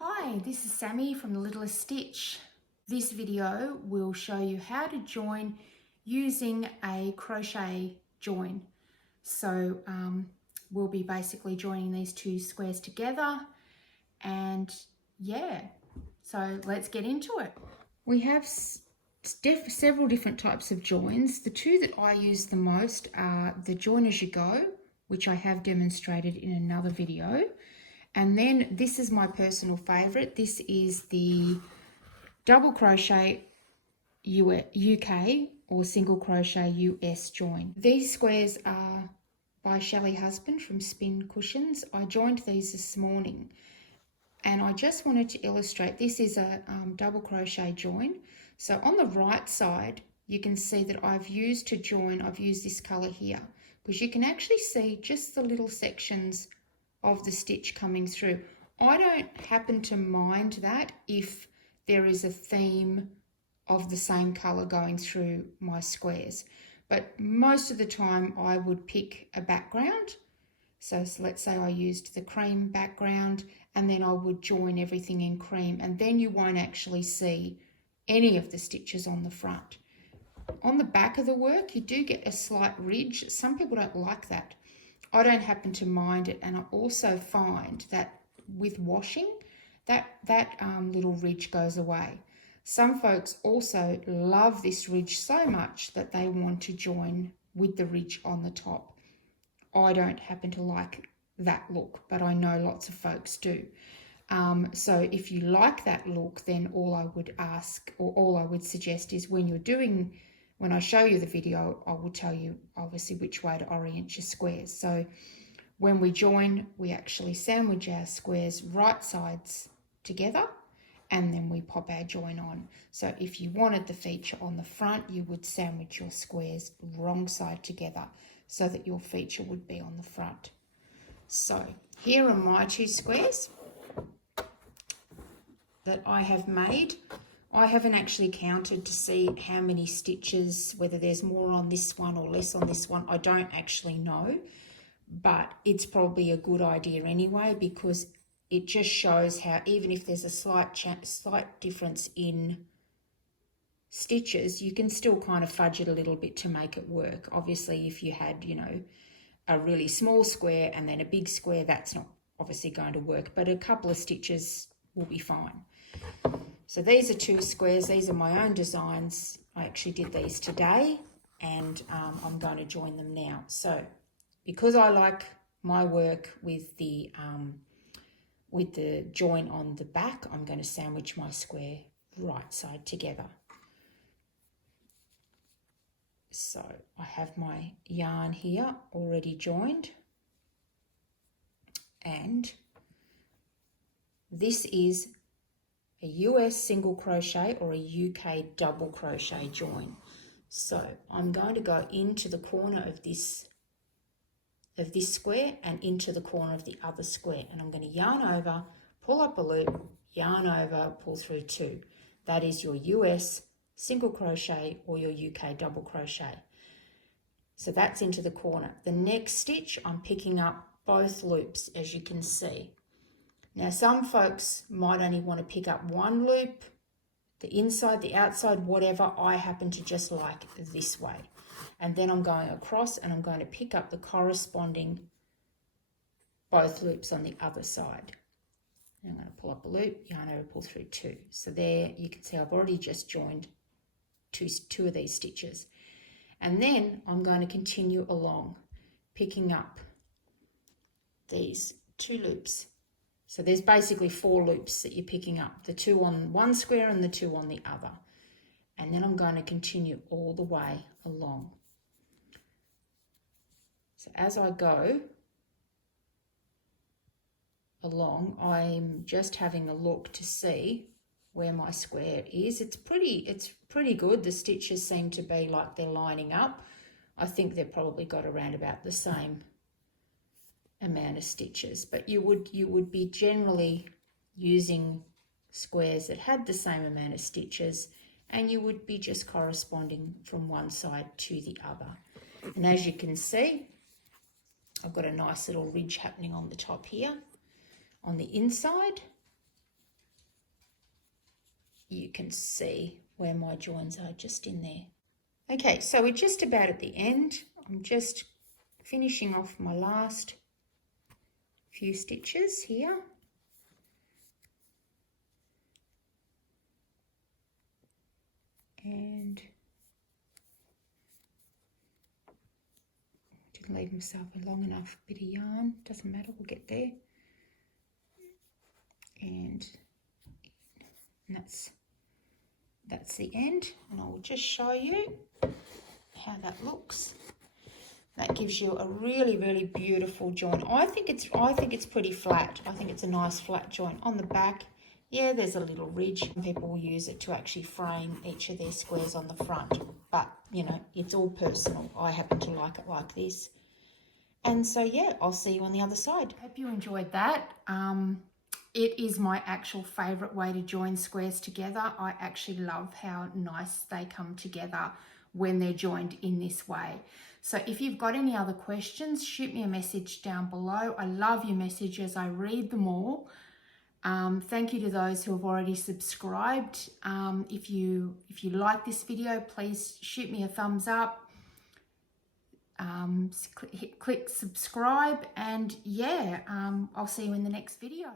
Hi, this is Sammy from the Littlest Stitch. This video will show you how to join using a crochet join. So we'll be basically joining these two squares together, and yeah, so let's get into it. We have several different types of joins. The two that I use the most are the join as you go, which I have demonstrated in another video. And then this is my personal favorite. This is the double crochet UK or single crochet US join. These squares are by Shelley Husband from Spin Cushions. I joined these this morning and I just wanted to illustrate. This is a double crochet join. So on the right side, you can see that I've used this color here, because you can actually see just the little sections of the stitch coming through. I don't happen to mind that if there is a theme of the same color going through my squares, but most of the time I would pick a background. So let's say I used the cream background, and then I would join everything in cream, and then you won't actually see any of the stitches on the front. On the back of the work, you do get a slight ridge. Some people don't like that. I don't happen to mind it, and I also find that with washing, that little ridge goes away. Some folks also love this ridge so much that they want to join with the ridge on the top. I don't happen to like that look, but I know lots of folks do. So if you like that look, then all I would ask, or all I would suggest, is when I show you the video, I will tell you obviously which way to orient your squares. So when we join, we actually sandwich our squares right sides together, and then we pop our join on. So if you wanted the feature on the front, you would sandwich your squares wrong side together so that your feature would be on the front. So here are my two squares that I have made. I haven't actually counted to see how many stitches, whether there's more on this one or less on this one. I don't actually know, but it's probably a good idea anyway, because it just shows how even if there's a slight difference in stitches, you can still kind of fudge it a little bit to make it work. Obviously, if you had, a really small square and then a big square, that's not obviously going to work, but a couple of stitches will be fine. So these are two squares. These are my own designs. I actually did these today, and I'm going to join them now. So because I like my work with the join on the back, I'm going to sandwich my square right side together. So I have my yarn here already joined, and this is a US single crochet or a UK double crochet join. So I'm going to go into the corner of this square and into the corner of the other square, and I'm going to yarn over, pull up a loop, yarn over, pull through two. That is your US single crochet or your UK double crochet. So that's into the corner. The next stitch, I'm picking up both loops, as you can see. Now, some folks might only want to pick up one loop, the inside, the outside, whatever. I happen to just like this way. And then I'm going across and I'm going to pick up the corresponding both loops on the other side. And I'm going to pull up a loop, yarn over, pull through two. So there you can see I've already just joined two of these stitches. And then I'm going to continue along, picking up these two loops. So there's basically four loops that you're picking up, the two on one square and the two on the other. And then I'm going to continue all the way along. So as I go along, I'm just having a look to see where my square is. It's pretty good. The stitches seem to be like they're lining up. I think they've probably got around about the same amount of stitches, but you would be generally using squares that had the same amount of stitches, and you would be just corresponding from one side to the other. And as you can see, I've got a nice little ridge happening on the top here on the inside, you can see where my joins are just in there. Okay, so we're just about at the end. I'm just finishing off my last few stitches here. And didn't leave myself a long enough bit of yarn. Doesn't matter, we'll get there. And that's the end. And I'll just show you how that looks. That gives you a really, really beautiful join. I think it's pretty flat. I think it's a nice flat joint. On the back, yeah, there's a little ridge. People will use it to actually frame each of their squares on the front. But, you know, it's all personal. I happen to like it like this. And so, yeah, I'll see you on the other side. Hope you enjoyed that. It is my actual favourite way to join squares together. I actually love how nice they come together when they're joined in this way. So if you've got any other questions, shoot me a message down below. I love your messages. I read them all. Thank you to those who have already subscribed. If you like this video, please shoot me a thumbs up. Click subscribe, and yeah, I'll see you in the next video.